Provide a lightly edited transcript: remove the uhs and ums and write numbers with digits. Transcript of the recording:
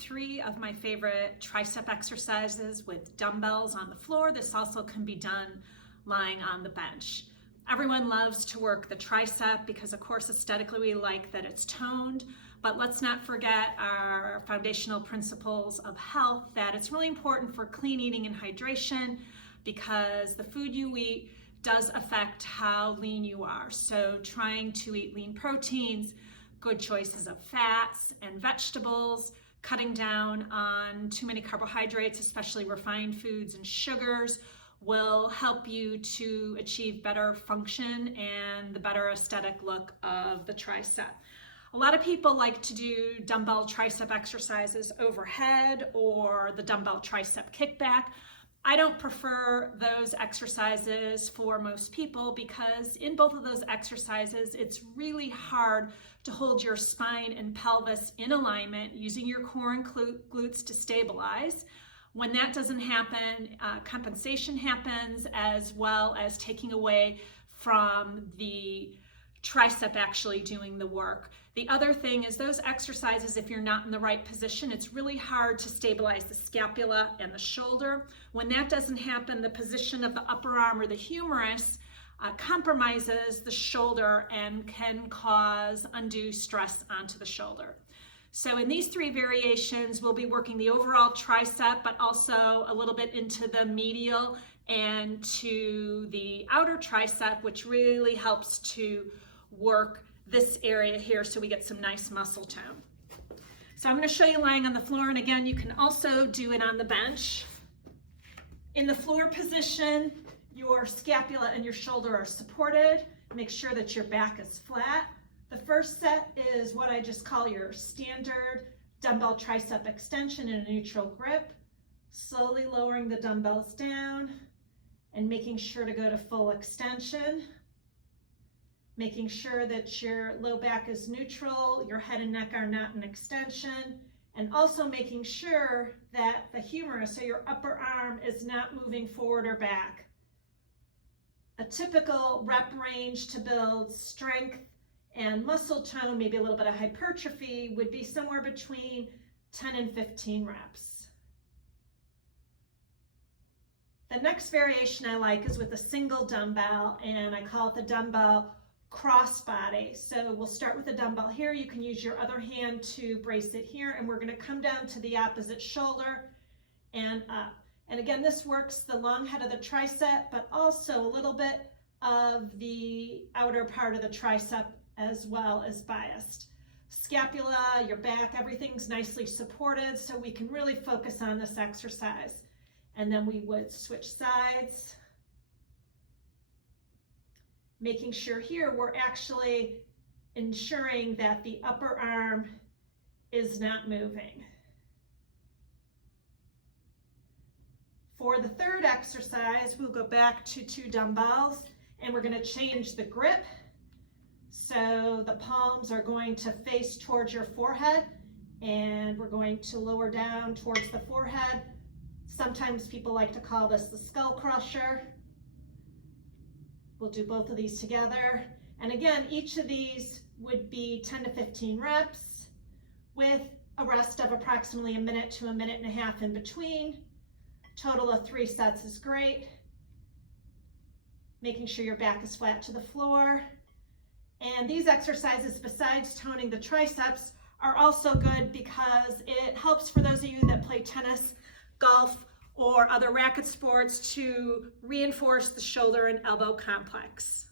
three of my favorite tricep exercises with dumbbells on the floor. This also can be done lying on the bench. Everyone loves to work the tricep because, of course, aesthetically we like that it's toned, but let's not forget our foundational principles of health, that it's really important for clean eating and hydration because the food you eat does affect how lean you are. So trying to eat lean proteins, good choices of fats and vegetables, cutting down on too many carbohydrates, especially refined foods and sugars, will help you to achieve better function and the better aesthetic look of the tricep. A lot of people like to do dumbbell tricep exercises overhead or the dumbbell tricep kickback. I don't prefer those exercises for most people because in both of those exercises, it's really hard to hold your spine and pelvis in alignment using your core and glutes to stabilize. When that doesn't happen, compensation happens, as well as taking away from the tricep actually doing the work. The other thing is those exercises, if you're not in the right position, it's really hard to stabilize the scapula and the shoulder. When that doesn't happen, the position of the upper arm or the humerus compromises the shoulder and can cause undue stress onto the shoulder. So in these three variations, we'll be working the overall tricep, but also a little bit into the medial and to the outer tricep, which really helps to work this area here so we get some nice muscle tone. So I'm going to show you lying on the floor, and again, you can also do it on the bench. In the floor position, your scapula and your shoulder are supported. Make sure that your back is flat. The first set is what I just call your standard dumbbell tricep extension in a neutral grip, slowly lowering the dumbbells down and making sure to go to full extension. Making sure that your low back is neutral, your head and neck are not in extension, and also making sure that the humerus, so your upper arm, is not moving forward or back. A typical rep range to build strength and muscle tone, maybe a little bit of hypertrophy, would be somewhere between 10 and 15 reps. The next variation I like is with a single dumbbell, and I call it the dumbbell crossbody. So we'll start with the dumbbell here. You can use your other hand to brace it here, and we're going to come down to the opposite shoulder and up. And again, this works the long head of the tricep, but also a little bit of the outer part of the tricep as well as biased. Scapula, your back, everything's nicely supported, so we can really focus on this exercise. And then we would switch sides, making sure here we're actually ensuring that the upper arm is not moving. For the third exercise, we'll go back to 2 dumbbells and we're going to change the grip. So the palms are going to face towards your forehead and we're going to lower down towards the forehead. Sometimes people like to call this the skull crusher. We'll do both of these together. And again, each of these would be 10 to 15 reps with a rest of approximately a minute to a minute and a half in between. Total of 3 sets is great. Making sure your back is flat to the floor. And these exercises, besides toning the triceps, are also good because it helps for those of you that play tennis, golf, or other racket sports to reinforce the shoulder and elbow complex.